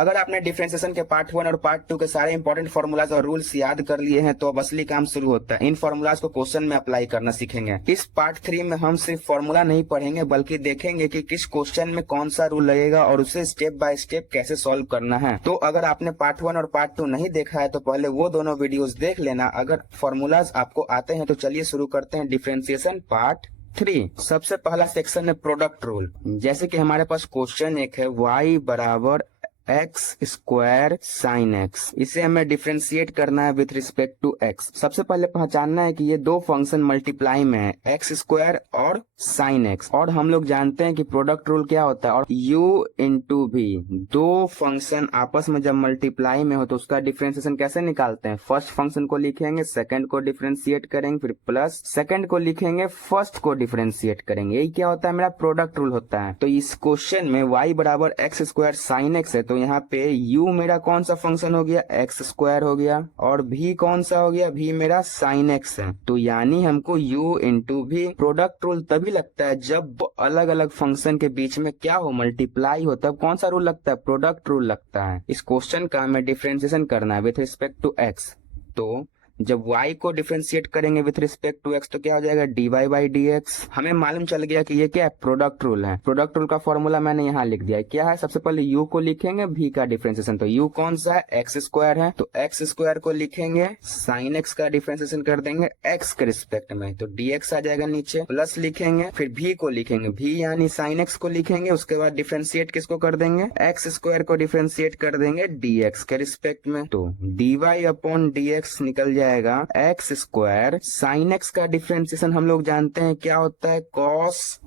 अगर आपने डिफरेंशिएशन के पार्ट 1 और पार्ट 2 के सारे इंपॉर्टेंट फॉर्मूलाज और रूल्स याद कर लिए हैं तो अब असली काम शुरू होता है। इन फॉर्मूलाज को क्वेश्चन में अप्लाई करना सीखेंगे। इस पार्ट 3 में हम सिर्फ फॉर्मूला नहीं पढ़ेंगे बल्कि देखेंगे कि किस क्वेश्चन में कौन सा रूल लगेगा और उसे स्टेप बाय स्टेप कैसे सॉल्व करना है। तो अगर आपने पार्ट 1 और पार्ट 2 नहीं देखा है तो पहले वो दोनों वीडियोस देख लेना। अगर फॉर्मूलाज आपको आते हैं तो चलिए शुरू करते हैं डिफरेंशिएशन पार्ट 3। सबसे पहला सेक्शन है प्रोडक्ट रूल। जैसे कि हमारे पास क्वेश्चन एक है y बराबर एक्स स्क्वायर साइन एक्स, इसे हमें डिफ्रेंशिएट करना है विथ रिस्पेक्ट टू एक्स। सबसे पहले पहचानना है कि ये दो फंक्शन मल्टीप्लाई में है, एक्स स्क्वायर और साइन एक्स। और हम लोग जानते हैं कि प्रोडक्ट रूल क्या होता है, और u इंटू भी, दो फंक्शन आपस में जब मल्टीप्लाई में हो तो उसका डिफ्रेंशिएशन कैसे निकालते हैं। फर्स्ट फंक्शन को लिखेंगे, सेकंड को डिफ्रेंशिएट करेंगे, फिर प्लस सेकंड को लिखेंगे, फर्स्ट को डिफ्रेंशिएट करेंगे। यही क्या होता है, मेरा प्रोडक्ट रूल होता है। तो इस क्वेश्चन में y बराबर एक्स स्क्वायर साइन एक्स है तो यहाँ पे u मेरा कौन सा फंक्शन हो गया, एक्स स्क्वायर हो गया, और v कौन सा हो गया, v मेरा साइन एक्स है। तो यानी हमको u इंटू भी प्रोडक्ट रूल तभी लगता है जब अलग अलग फंक्शन के बीच में क्या हो, मल्टीप्लाई हो, तब कौन सा रूल लगता है, प्रोडक्ट रूल लगता है। इस क्वेश्चन का हमें डिफरेंशिएशन करना है विथ रिस्पेक्ट टू एक्स। तो जब y को डिफरेंशिएट करेंगे विथ रिस्पेक्ट टू x तो क्या हो जाएगा, dy बाई डी एक्स। हमें मालूम चल गया कि ये क्या है, प्रोडक्ट रूल है। प्रोडक्ट रूल का फॉर्मूला मैंने यहाँ लिख दिया है। क्या है, सबसे पहले u को लिखेंगे, v का डिफरेंशिएशन। तो u कौन सा है, एक्स स्क्वायर है, तो एक्स स्क्वायर को लिखेंगे, साइन x का डिफरेंशिएशन कर देंगे x के रिस्पेक्ट में, तो dx आ जाएगा नीचे, प्लस लिखेंगे, फिर v को लिखेंगे, v यानी साइन x को लिखेंगे, उसके बाद डिफरेंशिएट किसको कर देंगे, एक्स स्क्वायर को डिफरेंशिएट कर देंगे dx के रिस्पेक्ट में। तो dy अपॉन dx निकल जाएगा एक्स स्क्वायर, साइन एक्स का डिफरेंशिएशन हम लोग जानते हैं क्या होता है, cos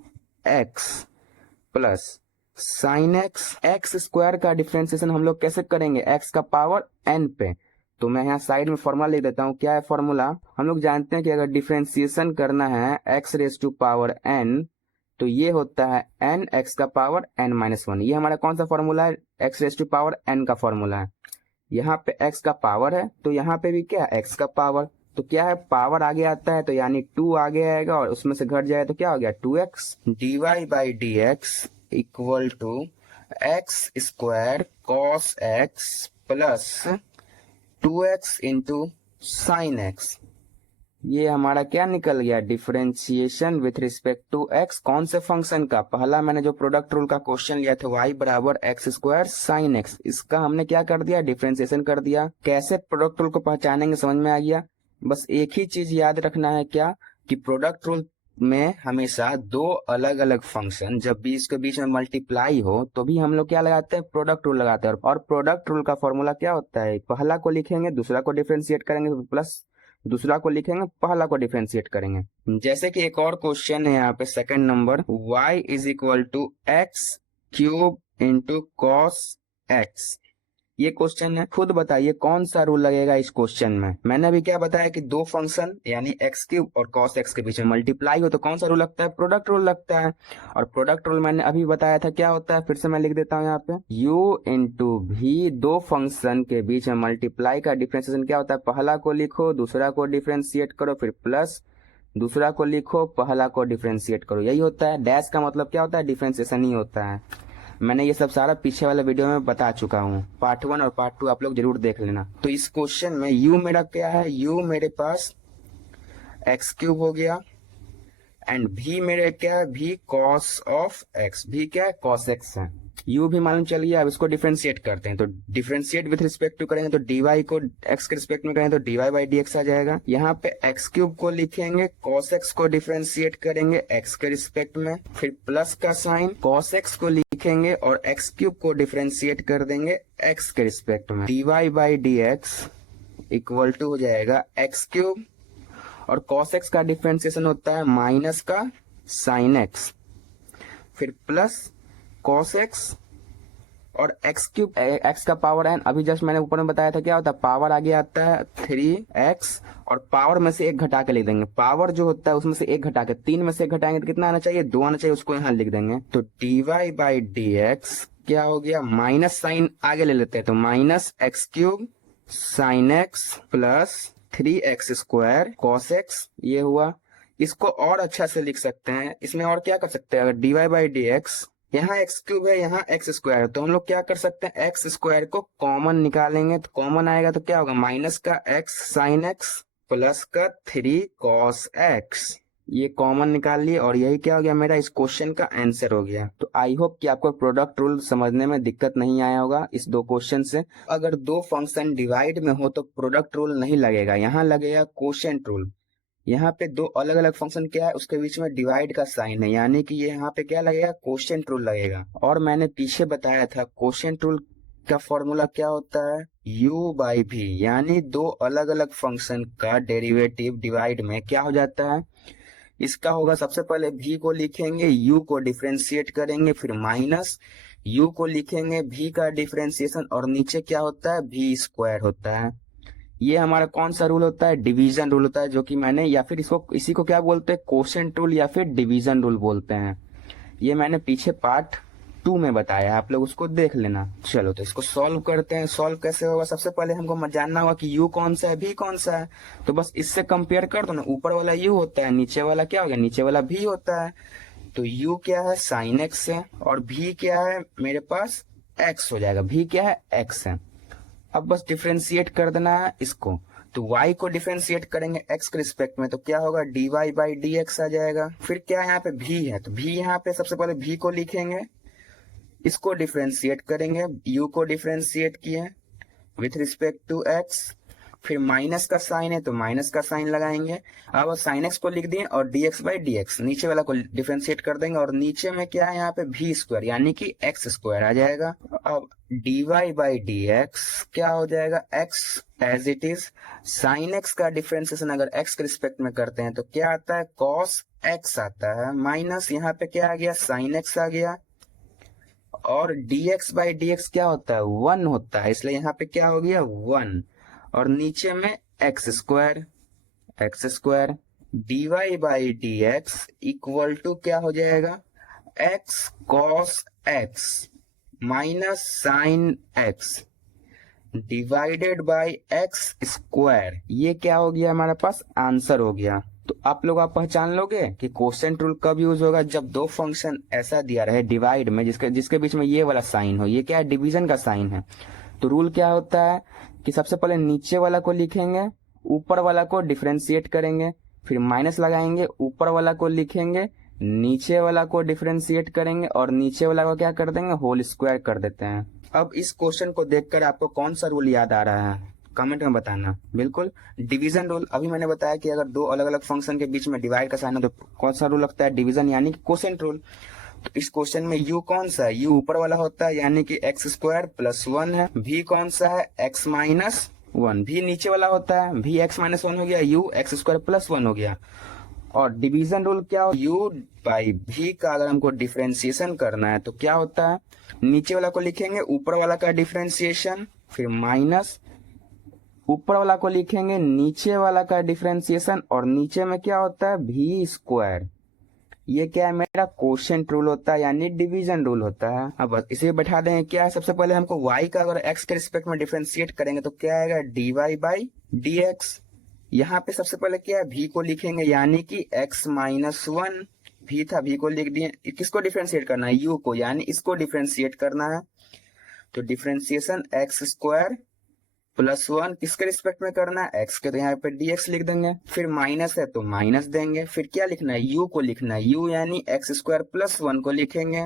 x, plus sine x. X square का डिफरेंशिएशन हम लोग कैसे करेंगे, एक्स का पावर n पे। तो मैं यहाँ साइड में फॉर्मूला लिख देता हूँ। क्या है फॉर्मूला, हम लोग जानते हैं कि अगर डिफरेंशिएशन करना है x raise to power n तो ये होता है n x का पावर n माइनस 1। ये हमारा कौन सा फॉर्मूला है, x raise to power n का फॉर्मूला है। यहाँ पे x का पावर है तो यहाँ पे भी क्या है, x का पावर। तो क्या है, पावर आगे आता है तो यानी 2 आगे आएगा और उसमें से घट जाए तो क्या हो गया, 2x। dy by d x equal to x square cos x plus 2x into sine x. ये हमारा क्या निकल गया, differentiation with respect to x। कौन से फंक्शन का, पहला मैंने जो प्रोडक्ट रूल का क्वेश्चन लिया था y बराबर एक्स स्क्वायर साइन एक्स, इसका हमने क्या कर दिया, डिफरेंशिएशन कर दिया। कैसे प्रोडक्ट रूल को पहचानेंगे समझ में आ गया। बस एक ही चीज याद रखना है, क्या कि प्रोडक्ट रूल में हमेशा दो अलग अलग फंक्शन जब भी इसके बीच में मल्टीप्लाई हो तो भी हम लोग क्या लगाते हैं, प्रोडक्ट रूल लगाते हैं। और प्रोडक्ट रूल का फॉर्मूला क्या होता है, पहला को लिखेंगे, दूसरा को डिफरेंशिएट करेंगे, प्लस दूसरा को लिखेंगे, पहला को डिफरेंशिएट करेंगे। जैसे कि एक और क्वेश्चन है यहाँ पे second number, y is equal to x cube into cos x. ये क्वेश्चन है, खुद बताइए कौन सा रूल लगेगा इस क्वेश्चन में। मैंने अभी क्या बताया कि दो फंक्शन यानी एक्स क्यूब और कॉस एक्स के बीच में मल्टीप्लाई हो तो कौन सा रूल लगता है, प्रोडक्ट रूल लगता है। और प्रोडक्ट रूल मैंने अभी बताया था क्या होता है, फिर से मैं लिख देता हूँ यहाँ पे, u इंटू भी, दो फंक्शन के बीच में मल्टीप्लाई का डिफरेंशिएशन क्या होता है, पहला को लिखो, दूसरा को डिफरेंशिएट करो, फिर प्लस दूसरा को लिखो, पहला को डिफरेंशिएट करो। यही होता है। डैश का मतलब क्या होता है, डिफरेंशिएशन ही होता है। मैंने ये सब सारा पीछे वाले वीडियो में बता चुका हूँ। पार्ट 1 और पार्ट 2 आप लोग जरूर देख लेना। तो इस क्वेश्चन में u मेरा क्या है, u मेरे पास एक्स क्यूब हो गया एंड v मेरे क्या है, v cos of x, v क्या है, cos x है। u भी मालूम चल गया। अब इसको डिफरेंशिएट करते हैं तो डिफरेंशिएट विथ रिस्पेक्ट टू करेंगे तो dy को x के रिस्पेक्ट में करेंगे तो dy बाई dx आ जाएगा। यहाँ पे x क्यूब को लिखेंगे, cos x को डिफरेंशिएट करेंगे x के रिस्पेक्ट में, फिर प्लस का साइन, cos x को लिखेंगे और x क्यूब को डिफरेंशिएट कर देंगे x के रिस्पेक्ट में। dy by dx equal to हो जाएगा x क्यूब और cos x का डिफरेंशिएशन होता है माइनस का साइन x, फिर प्लस cos x और x क्यूब, x का पावर n। अभी जस्ट मैंने ऊपर में बताया था क्या होता है, पावर आगे आता है 3x और पावर में से एक घटा के लिख देंगे। पावर जो होता है उसमें से एक घटा के, 3 में से एक घटाएंगे तो कितना आना चाहिए, 2 आना चाहिए, उसको यहाँ लिख देंगे। तो dy बाई dx क्या हो गया, माइनस साइन आगे ले लेते हैं तो minus x cube sine x plus 3x square cos x, ये हुआ। इसको और अच्छा से लिख सकते हैं, इसमें और क्या कर सकते हैं, अगर dy बाई dx यहाँ एक्स क्यूब है, यहाँ एक्स स्क्वायर है, तो हम लोग क्या कर सकते हैं, एक्स स्क्वायर को कॉमन निकालेंगे, तो कॉमन आएगा तो क्या होगा, माइनस का एक्स साइन एक्स प्लस का 3 cos x, ये कॉमन निकाल लिए और यही क्या हो गया, मेरा इस क्वेश्चन का आंसर हो गया। तो आई होप कि आपको प्रोडक्ट रूल समझने में दिक्कत नहीं आया होगा इस दो क्वेश्चन से। अगर दो फंक्शन डिवाइड में हो तो प्रोडक्ट रूल नहीं लगेगा, यहाँ लगेगा क्वोशिएंट रूल। यहाँ पे दो अलग अलग फंक्शन क्या है, उसके बीच में डिवाइड का साइन है, यानी कि ये यहाँ पे क्या लगेगा, क्वोशिएंट रूल लगेगा। और मैंने पीछे बताया था क्वोशिएंट रूल का फॉर्मूला क्या होता है, u बाई v, यानी दो अलग अलग फंक्शन का डेरिवेटिव डिवाइड में क्या हो जाता है, इसका होगा, सबसे पहले v को लिखेंगे, u को डिफ्रेंशिएट करेंगे, फिर माइनस u को लिखेंगे, v का डिफ्रेंशिएशन, और नीचे क्या होता है, v स्क्वायर होता है। ये हमारा कौन सा रूल होता है, डिवीजन रूल होता है, जो कि मैंने, या फिर इसको, इसी को क्या बोलते हैं, क्वोशिएंट रूल या फिर डिवीजन रूल बोलते हैं। ये मैंने पीछे पार्ट 2 में बताया, आप लोग उसको देख लेना। चलो तो इसको सॉल्व करते हैं। सॉल्व कैसे होगा, सबसे पहले हमको जानना होगा कि u कौन सा है, v कौन सा है, तो बस इससे कंपेयर कर दो ना, ऊपर वाला u होता है, नीचे वाला क्या हो गया, नीचे वाला v होता है। तो u क्या है, साइन x है, और v क्या है मेरे पास, x हो जाएगा, v क्या है, x है। अब बस डिफ्रेंशिएट कर देना है इसको, तो y को डिफ्रेंशिएट करेंगे x के रिस्पेक्ट में, तो क्या होगा, dy बाई dx आ जाएगा। फिर क्या यहाँ पे v है, तो v यहाँ पे सबसे पहले v को लिखेंगे, इसको डिफ्रेंशिएट करेंगे, u को डिफ्रेंशिएट किए विथ रिस्पेक्ट टू x, फिर माइनस का साइन है तो माइनस का साइन लगाएंगे। अब साइन x को लिख दिए और dx बाई dx, नीचे वाला को डिफ्रेंशिएट कर देंगे, और नीचे में क्या है, यहाँ पे v स्क्वायर यानी कि x स्क्वायर आ जाएगा। अब dy बाई dx क्या हो जाएगा, x as it is, sine x का डिफ्रेंशिएशन अगर x के रिस्पेक्ट में करते हैं तो क्या आता है, cos x आता है, माइनस यहाँ पे क्या आ गया, साइन x आ गया, और dx बाई dx क्या होता है, 1 होता है, इसलिए यहाँ पे क्या हो गया, 1, और नीचे में x square dy by dx equal to क्या हो जाएगा, x cos x minus sine x divided by x square. ये क्या हो गया, हमारे पास आंसर हो गया। तो आप लोग आप पहचान लोगे कि क्वोशिएंट रूल कब यूज होगा, जब दो फंक्शन ऐसा दिया रहे डिवाइड में, जिसके बीच में ये वाला साइन हो, ये क्या है, डिवीजन का साइन है। तो रूल क्या होता है कि सबसे पहले नीचे वाला को लिखेंगे, ऊपर वाला को डिफ्रेंशिएट करेंगे, फिर माइनस लगाएंगे, ऊपर वाला को लिखेंगे, नीचे वाला को डिफ्रेंशिएट करेंगे, और नीचे वाला को क्या कर देंगे, होल स्क्वायर कर देते हैं। अब इस क्वेश्चन को देखकर आपको कौन सा रूल याद आ रहा है, कमेंट में बताना। बिल्कुल डिवीजन रूल, अभी मैंने बताया कि अगर दो अलग अलग फंक्शन के बीच में डिवाइड का साइन है तो कौन सा रूल लगता है, डिवीजन यानी कि क्वोशिएंट रूल। तो इस क्वेश्चन में u कौन सा है, u ऊपर वाला होता है यानी कि एक्स स्क्वायर प्लस 1 है, v कौन सा है, x माइनस 1, v नीचे वाला होता है, v x माइनस 1 हो गया, u एक्स स्क्वायर प्लस 1 हो गया। और डिवीजन रूल क्या हो, u बाई v का अगर हमको डिफ्रेंशिएशन करना है तो क्या होता है, नीचे वाला को लिखेंगे, ऊपर वाला का डिफ्रेंशिएशन, फिर माइनस ऊपर वाला को लिखेंगे, नीचे वाला का डिफ्रेंशिएशन, और नीचे में क्या होता है, v स्क्वायर। ये क्या है, मेरा क्वोशिएंट रूल होता है यानी डिवीजन रूल होता है। अब इसे बैठा देंगे, क्या है, सबसे पहले हमको y का अगर x के रिस्पेक्ट में डिफरेंशिएट करेंगे तो क्या आएगा, dy बाई dx। यहाँ पे सबसे पहले क्या है, v को लिखेंगे यानी कि x माइनस 1, v था, v को लिख दिए, किसको डिफरेंशिएट करना है, u को, यानी इसको डिफरेंशिएट करना है। तो डिफरेंशिएशन एक्स स्क्वायर प्लस 1 किसके रिस्पेक्ट में करना है, x के, तो यहाँ पे dx लिख देंगे, फिर माइनस है तो माइनस देंगे, फिर क्या लिखना है, u को लिखना है, u यानी एक्स स्क्वायर प्लस 1 को लिखेंगे।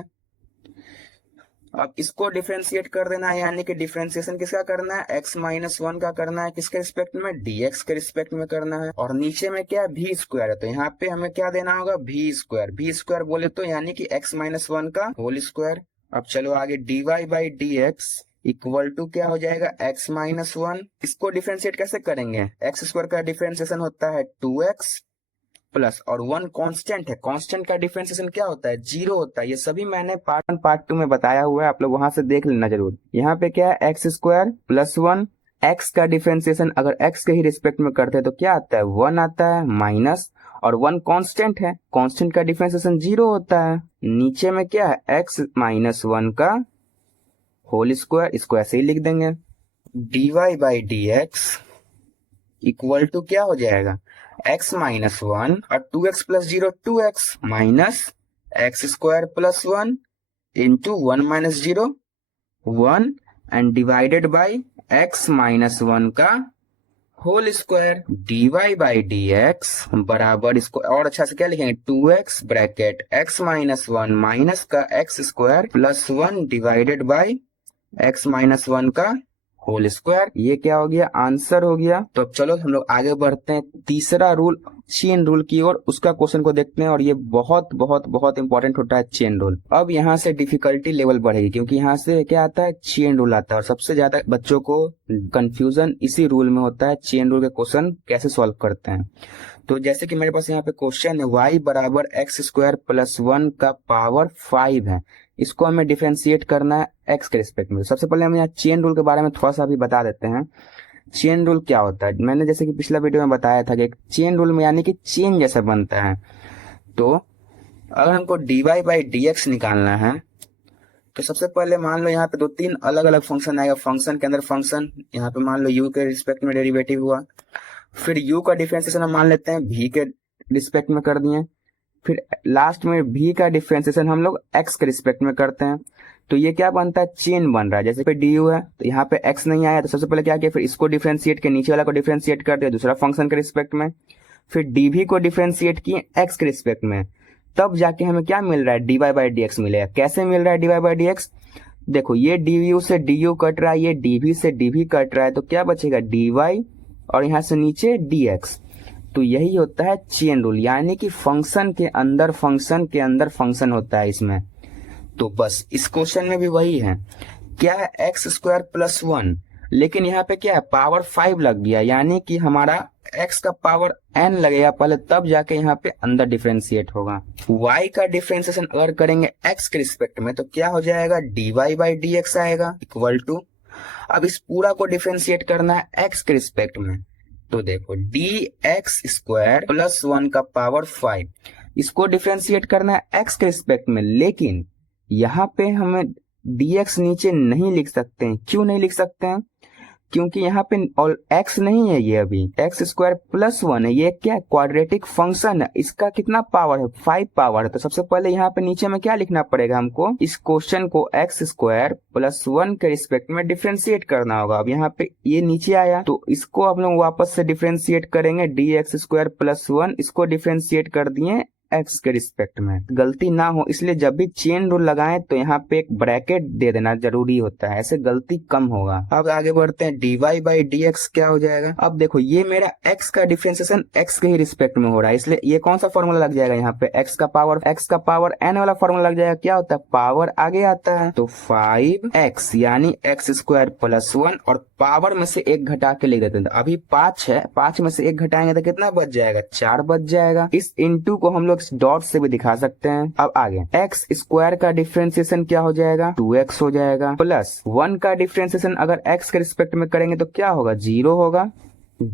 अब इसको डिफरेंशिएट कर देना है, यानी कि डिफरेंशिएशन किसका करना है, x माइनस 1 का करना है, किसके रिस्पेक्ट में, dx के रिस्पेक्ट में करना है। और नीचे में क्या है, v स्क्वायर है, तो यहाँ पे हमें क्या देना होगा, v स्क्वायर बोले तो यानी कि x माइनस 1 का होल स्क्वायर। अब चलो आगे, dy by dx equal to क्या हो जाएगा, x माइनस 1। इसको डिफरेंशिएट कैसे करेंगे, एक्स स्क्वायर का डिफरेंशिएशन होता है 2x प्लस, और 1 कांस्टेंट है, कांस्टेंट का डिफरेंशिएशन क्या होता है, 0 होता है। ये सभी मैंने पार्ट 2 में बताया हुआ है, आप लोग वहां से देख लेना जरूर। यहाँ पे क्या है, एक्स स्क्वायर प्लस 1, x का डिफरेंशिएशन अगर x के ही रिस्पेक्ट में करते हैं तो क्या आता है, 1 आता है, माइनस, और 1 कांस्टेंट है, कांस्टेंट का डिफरेंशिएशन 0 होता है। नीचे में क्या है, x माइनस 1 का होल स्क्वायर, इसको ऐसे ही लिख देंगे, dy by dx equal to क्या हो जाएगा, x माइनस 1 और 2x plus 0 2x minus x square plus 1 into 1 minus 0 1 and divided by x minus 1 का whole square. dy by d x बराबर, इसको और अच्छा से क्या लिखेंगे, 2x bracket x minus 1 minus का x square plus 1 divided by x minus 1 का होल स्क्वायर। ये क्या हो गया, आंसर हो गया। तो अब चलो हम लोग आगे बढ़ते हैं तीसरा रूल, चेन रूल की ओर, उसका क्वेश्चन को देखते हैं। और ये बहुत बहुत बहुत इंपॉर्टेंट होता है चेन रूल। अब यहाँ से डिफिकल्टी लेवल बढ़ेगी क्योंकि यहाँ से क्या आता है, चेन रूल आता है। और सबसे ज्यादा बच्चों को कंफ्यूजन इसी रूल में होता है, चेन रूल के क्वेश्चन कैसे सॉल्व करते हैं। तो जैसे कि मेरे पास यहाँ पे क्वेश्चन है y बराबर एक्स स्क्वायर प्लस 1 का पावर 5 है। इसको हमें डिफरेंशिएट करना है x के रिस्पेक्ट में। सबसे पहले हम यहाँ चेन रूल के बारे में थोड़ा सा भी बता देते हैं। चेन रूल क्या होता है, मैंने जैसे कि पिछला वीडियो में बताया था कि चेन रूल में यानी कि चेन जैसा बनता है। तो अगर हमको dy बाई dx निकालना है तो सबसे पहले मान लो यहाँ पे 2-3 अलग अलग फंक्शन आएगा। फंक्शन के अंदर फंक्शन, यहाँ पे मान लो u के रिस्पेक्ट में डेरिवेटिव हुआ, फिर u का डिफरेंशिएशन हम मान लेते हैं v के रिस्पेक्ट में कर दिए, फिर लास्ट में v का डिफरेंशिएशन हम लोग x के रिस्पेक्ट में करते हैं। तो ये क्या बनता है, चेन बन रहा है। जैसे पे du है तो यहाँ पे x नहीं आया तो सबसे पहले क्या किया, फिर इसको डिफरेंशिएट के नीचे वाला को डिफरेंशिएट कर दिया दूसरा फंक्शन के रिस्पेक्ट में, फिर dv को डिफरेंशिएट किए x के रिस्पेक्ट में, तब जाके हमें क्या मिल रहा है, dy बाई dx मिलेगा। कैसे मिल रहा है dy बाई dx, देखो ये du से du कट रहा है, ये dv से dv कट रहा है, तो क्या बचेगा dy और यहाँ से नीचे dx। तो यही होता है चेन रूल, यानी कि फंक्शन के अंदर फंक्शन होता है इसमें। तो बस इस क्वेश्चन में भी वही है, क्या है एक्स स्क्वायर प्लस 1, लेकिन यहाँ पे क्या है, पावर 5 लग गया, यानी कि हमारा x का पावर n लगेगा पहले, तब जाके यहाँ पे अंदर डिफरेंशिएट होगा। y का डिफरेंशिएशन अगर करेंगे x के रिस्पेक्ट में तो क्या हो जाएगा, dy बाई dx आएगा इक्वल टू, अब इस पूरा को डिफरेंशिएट करना है x के रिस्पेक्ट में, तो देखो dx स्क्वायर प्लस 1 का पावर 5, इसको डिफरेंशिएट करना है x के रिस्पेक्ट में, लेकिन यहाँ पे हमें dx नीचे नहीं लिख सकते हैं। क्यों नहीं लिख सकते हैं, क्योंकि यहाँ पे और x नहीं है, ये अभी x स्क्वायर प्लस 1 है, ये क्या क्वाड्रेटिक फंक्शन है, इसका कितना पावर है, 5 पावर है। तो सबसे पहले यहाँ पे नीचे में क्या लिखना पड़ेगा हमको, इस क्वेश्चन को x स्क्वायर प्लस 1 के रिस्पेक्ट में डिफरेंशिएट करना होगा। अब यहाँ पे ये नीचे आया तो इसको हम लोग वापस से डिफरेंशिएट करेंगे, dx स्क्वायर प्लस 1, इसको डिफरेंशिएट कर दिए x के रिस्पेक्ट में, गलती ना हो इसलिए जब भी चेन रूल लगाएं तो यहाँ पे एक ब्रैकेट दे देना जरूरी होता है, ऐसे गलती कम होगा। अब आगे बढ़ते हैं, dy बाई dx क्या हो जाएगा। अब देखो ये मेरा x का डिफरेंशिएशन x के ही रिस्पेक्ट में हो रहा है, इसलिए ये कौन सा फॉर्मूला लग जाएगा, यहाँ पे x का पावर n वाला फॉर्मूला लग जाएगा। क्या होता है, पावर आगे आता है, तो 5x यानी x स्क्वायर प्लस 1, और पावर में से एक घटा के लिख देते हैं। अभी 5 है, 5 में से एक घटाएंगे तो कितना बच जाएगा, 4 बच जाएगा। इस इंटू को हम लोग डॉट से भी दिखा सकते हैं। अब आगे एक्स स्क्वायर का डिफरेंशिएशन क्या हो जाएगा, 2x हो जाएगा, प्लस 1 का डिफरेंशिएशन अगर x के रिस्पेक्ट में करेंगे तो क्या होगा, 0 होगा।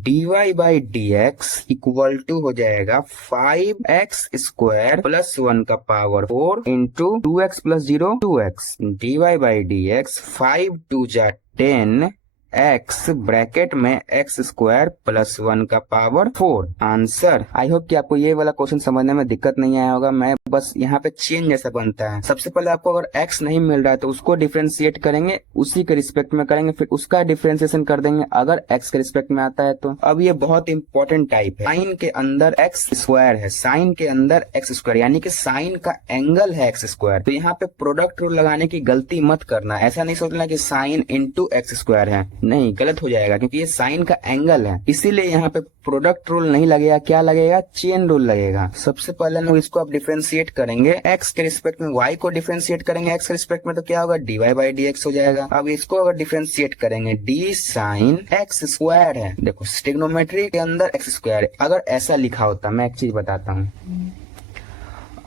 dy by dx equal to हो जाएगा 5x स्क्वायर प्लस 1 का power 4 into 2x plus 0 2x, dy by dx 5 2 जा 10 x ब्रैकेट में x स्क्वायर प्लस 1 का पावर 4 आंसर। आई होप कि आपको ये वाला क्वेश्चन समझने में दिक्कत नहीं आया होगा। मैं बस यहाँ पे चेन जैसा बनता है, सबसे पहले आपको अगर x नहीं मिल रहा है तो उसको डिफरेंशिएट करेंगे, उसी के रिस्पेक्ट में करेंगे, फिर उसका डिफरेंशिएशन कर देंगे अगर x के रिस्पेक्ट में आता है तो। अब ये बहुत इंपॉर्टेंट टाइप है, साइन के अंदर x स्क्वायर है, साइन के अंदर x स्क्वायर यानी कि साइन का एंगल है x स्क्वायर। तो यहाँ पे प्रोडक्ट रूल लगाने की गलती मत करना, ऐसा नहीं सोचना कि साइन इंटू एक्स स्क्वायर है, नहीं, गलत हो जाएगा क्योंकि ये साइन का एंगल है, इसीलिए यहाँ पे प्रोडक्ट रूल नहीं लगेगा, क्या लगेगा, चेन रूल लगेगा। सबसे पहले हम इसको आप डिफरेंशिएट करेंगे x के रिस्पेक्ट में, y को डिफरेंशिएट करेंगे x के रिस्पेक्ट में तो क्या होगा, dy बाई dx हो जाएगा। अब इसको अगर डिफरेंशिएट करेंगे, d साइन x स्क्वायर है, देखो ट्रिग्नोमेट्री के अंदर x स्क्वायर है। अगर ऐसा लिखा होता, मैं एक चीज बताता हूँ,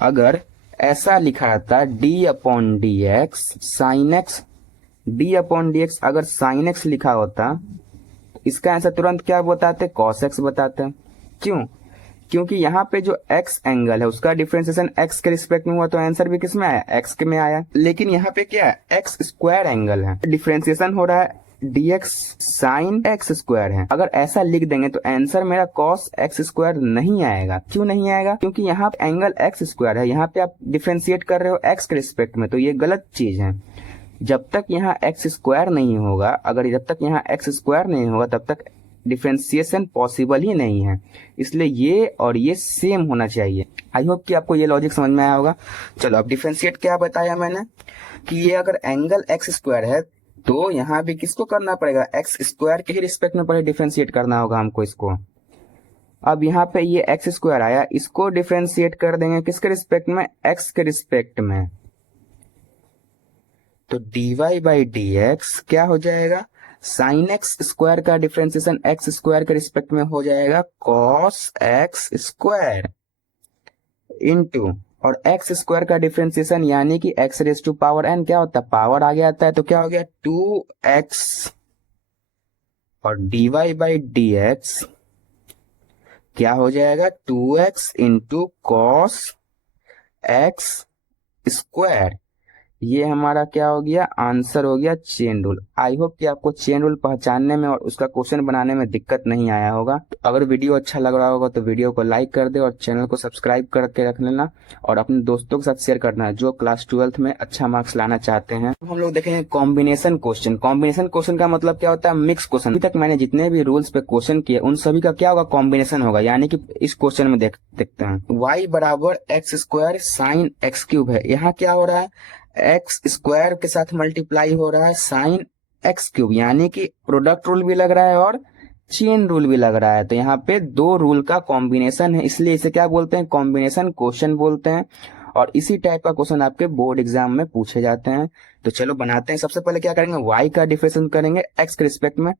अगर ऐसा लिखा रहता d upon D x sine x, d upon D x अगर साइन एक्स लिखा होता तो इसका आंसर तुरंत क्या बताते, कॉस एक्स बताते। क्यों, क्योंकि यहाँ पे जो x एंगल है उसका डिफरेंशिएशन x के रिस्पेक्ट में हुआ तो आंसर भी किस में आया, x के में आया। लेकिन यहाँ पे क्या है, x स्क्वायर एंगल है, डिफरेंशिएशन हो रहा है dx साइन एक्स स्क्वायर है। अगर ऐसा लिख देंगे तो आंसर मेरा cos एक्स स्क्वायर नहीं आएगा। क्यों नहीं आएगा? क्योंकि यहाँ पे एंगल एक्स स्क्वायर है, यहाँ पे आप डिफरेंशिएट कर रहे हो एक्स के रिस्पेक्ट में, तो ये गलत चीज है। जब तक यहाँ एक्स स्क्वायर नहीं होगा, अगर जब तक यहाँ एक्स स्क्वायर नहीं होगा तब तक डिफरेंशिएशन पॉसिबल ही नहीं है। इसलिए ये और ये सेम होना चाहिए। आई होप कि आपको ये लॉजिक समझ में आया होगा। चलो अब डिफरेंशिएट क्या बताया मैंने कि ये अगर एंगल एक्स स्क्वायर है तो यहाँ भी किसको करना पड़ेगा, एक्स स्क्वायर के ही रिस्पेक्ट में पहले डिफरेंशिएट करना होगा हमको इसको। अब यहाँ पे ये एक्स स्क्वायर आया, इसको डिफरेंशिएट कर देंगे किसके रिस्पेक्ट में, एक्स के रिस्पेक्ट में। तो dy बाई डी एक्स क्या हो जाएगा, साइन एक्स स्क्वायर का डिफरेंशिएशन एक्स स्क्वायर के रिस्पेक्ट में हो जाएगा cos एक्स स्क्वायर इनटू, और एक्स स्क्वायर का डिफरेंशिएशन यानी कि x raise to power n क्या होता है, पावर आगे आता है, तो क्या हो गया 2x, और dy बाई डी एक्स क्या हो जाएगा 2x into cos x square. ये हमारा क्या हो गया, आंसर हो गया चेन रूल। आई होप कि आपको चेन रूल पहचानने में और उसका क्वेश्चन बनाने में दिक्कत नहीं आया होगा। तो अगर वीडियो अच्छा लग रहा होगा तो वीडियो को लाइक कर दे और चैनल को सब्सक्राइब करके रख लेना, और अपने दोस्तों के साथ शेयर करना जो क्लास 12th में अच्छा मार्क्स लाना चाहते हैं। तो हम लोग देखेंगे कॉम्बिनेशन क्वेश्चन। कॉम्बिनेशन क्वेश्चन का मतलब क्या होता है, मिक्स क्वेश्चन। अभी तक मैंने जितने भी रूल्स पे क्वेश्चन किए उन सभी का क्या होगा, कॉम्बिनेशन होगा। यानी कि इस क्वेश्चन में देखते हैं y बराबर x square sine x cube है। यहाँ क्या हो रहा है, एक्स स्क्वायर के साथ मल्टीप्लाई हो रहा है साइन एक्स क्यूब, यानी कि प्रोडक्ट रूल भी लग रहा है और चेन रूल भी लग रहा है। तो यहाँ पे दो रूल का कॉम्बिनेशन है, इसलिए इसे क्या बोलते हैं, कॉम्बिनेशन क्वेश्चन बोलते हैं। और इसी टाइप का क्वेश्चन आपके बोर्ड एग्जाम में पूछे जाते हैं। तो चलो बनाते हैं। सबसे पहले क्या करेंगे, y का डिफरेंशिएशन करेंगे x के रिस्पेक्ट में।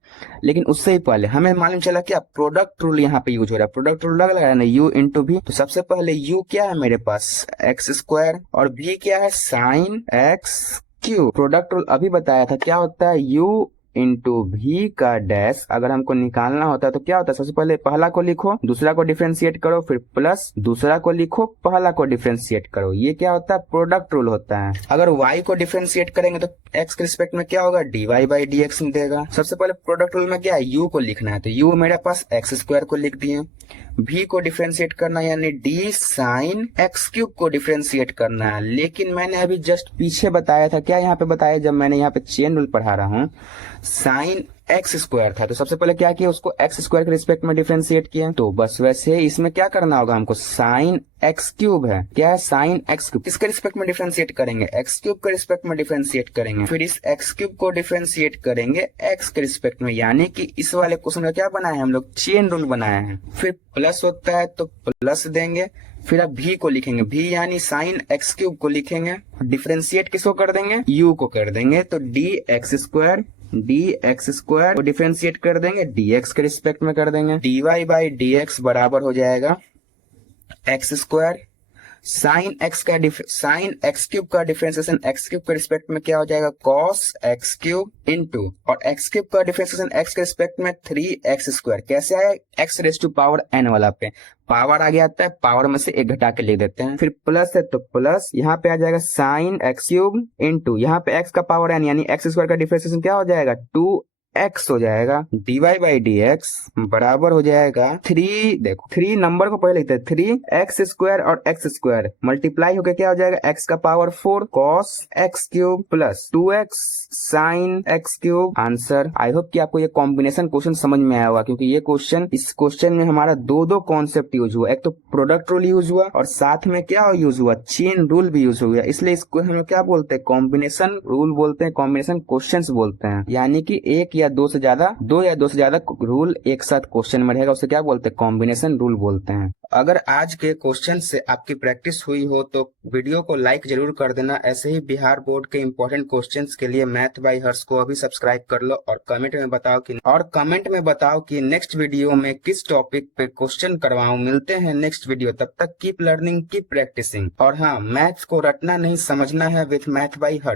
लेकिन उससे ही पहले हमें मालूम चला कि प्रोडक्ट रूल यहाँ पे यूज हो रहा है। प्रोडक्ट रूल लग रहा है ना, u इंटू v। तो सबसे पहले u क्या है मेरे पास, एक्स स्क्वायर, और v क्या है sign x cube. Product rule अभी बताया था क्या होता है, u इंटू भी का डैश। अगर हमको निकालना होता है तो क्या होता है, सबसे पहले पहला को लिखो, दूसरा को डिफरेंशिएट करो, फिर प्लस दूसरा को लिखो, पहला को डिफरेंशिएट करो। ये क्या होता है, प्रोडक्ट रूल होता है। अगर y को डिफरेंशिएट करेंगे तो x के रिस्पेक्ट में क्या होगा, dy बाई डी एक्स देगा। सबसे पहले प्रोडक्ट रूल में क्या है, u को लिखना है, तो u मेरे पास एक्स स्क्वायर को लिख दिए। v को डिफरेंशिएट करना यानी d साइन एक्स क्यूब को डिफरेंशिएट करना है। लेकिन मैंने अभी जस्ट पीछे बताया था, क्या यहाँ पे बताया, जब मैंने यहाँ पे चेन रूल पढ़ा रहा हूँ, साइन एक्स स्क्वायर था, तो सबसे पहले क्या किया, उसको एक्स स्क्वायर के रिस्पेक्ट में डिफरेंशिएट किया। तो बस वैसे इसमें क्या करना होगा हमको, साइन एक्स क्यूब है, क्या है साइन एक्स क्यूब, किसके रिस्पेक्ट में डिफरेंशिएट करेंगे, एक्स क्यूब के रिस्पेक्ट में डिफरेंशिएट करेंगे। फिर इस एक्स क्यूब को डिफरेंशिएट करेंगे एक्स के रिस्पेक्ट में, यानी कि इस वाले क्वेश्चन का क्या बनाया है हम लोग, चेन रूल बनाया है। फिर प्लस होता है तो प्लस देंगे, फिर आप v को लिखेंगे, v यानी साइन एक्स क्यूब को लिखेंगे, डिफरेंशिएट किसको कर देंगे, u को कर देंगे, तो डी एक्स स्क्वायर को डिफरेंशिएट कर देंगे, dx के रिस्पेक्ट में कर देंगे, dy बाई डी एक्स बराबर हो जाएगा x square sine x cube का डिफरेंशिएशन एक्स क्यूब के रिस्पेक्ट में क्या हो जाएगा, cos एक्स क्यूब इंटू, और एक्स क्यूब का डिफरेंशिएशन एक्स के रिस्पेक्ट में 3x स्क्वायर। कैसे आया, x raise to power n वाला पे पावर आगे आता है, पावर में से एक घटा के लिख देते हैं। फिर प्लस है तो प्लस, यहाँ पे आ जाएगा साइन एक्स क्यूब इंटू, यहाँ पे x का पावर n यानी एक्स स्क्वायर का डिफरेंशिएशन क्या हो जाएगा, 2x हो जाएगा, dy बाई डी एक्स बराबर हो जाएगा 3, देखो 3 नंबर को पहले लिखते हैं, 3x स्क्वायर और x स्क्वायर मल्टीप्लाई होकर क्या हो जाएगा, x का power 4 cos x cube plus 2x sign x cube. Answer. I hope कि आपको ये कॉम्बिनेशन क्वेश्चन समझ में आया होगा, क्योंकि ये क्वेश्चन, इस क्वेश्चन में हमारा दो कॉन्सेप्ट यूज हुआ, एक तो प्रोडक्ट रूल यूज हुआ और साथ में क्या यूज हुआ, चेन रूल भी यूज हुआ। इसलिए इसको हम क्या बोलते हैं, कॉम्बिनेशन रूल बोलते हैं, कॉम्बिनेशन क्वेश्चंस बोलते हैं। यानी कि दो या दो से ज्यादा रूल एक साथ क्वेश्चन में रहेगा, उसे क्या बोलते हैं, कॉम्बिनेशन रूल बोलते हैं। अगर आज के क्वेश्चन से आपकी प्रैक्टिस हुई हो तो वीडियो को लाइक जरूर कर देना। ऐसे ही बिहार बोर्ड के इंपॉर्टेंट क्वेश्चंस के लिए मैथ बाय हर्ष को अभी सब्सक्राइब कर लो, और कमेंट में बताओ कि नेक्स्ट वीडियो में किस टॉपिक पे क्वेश्चन करवाऊं। मिलते हैं नेक्स्ट वीडियो, तब तक कीप लर्निंग, कीप प्रैक्टिसिंग। और हाँ, मैथ्स को रटना नहीं समझना है विथ मैथ बाय हर्ष।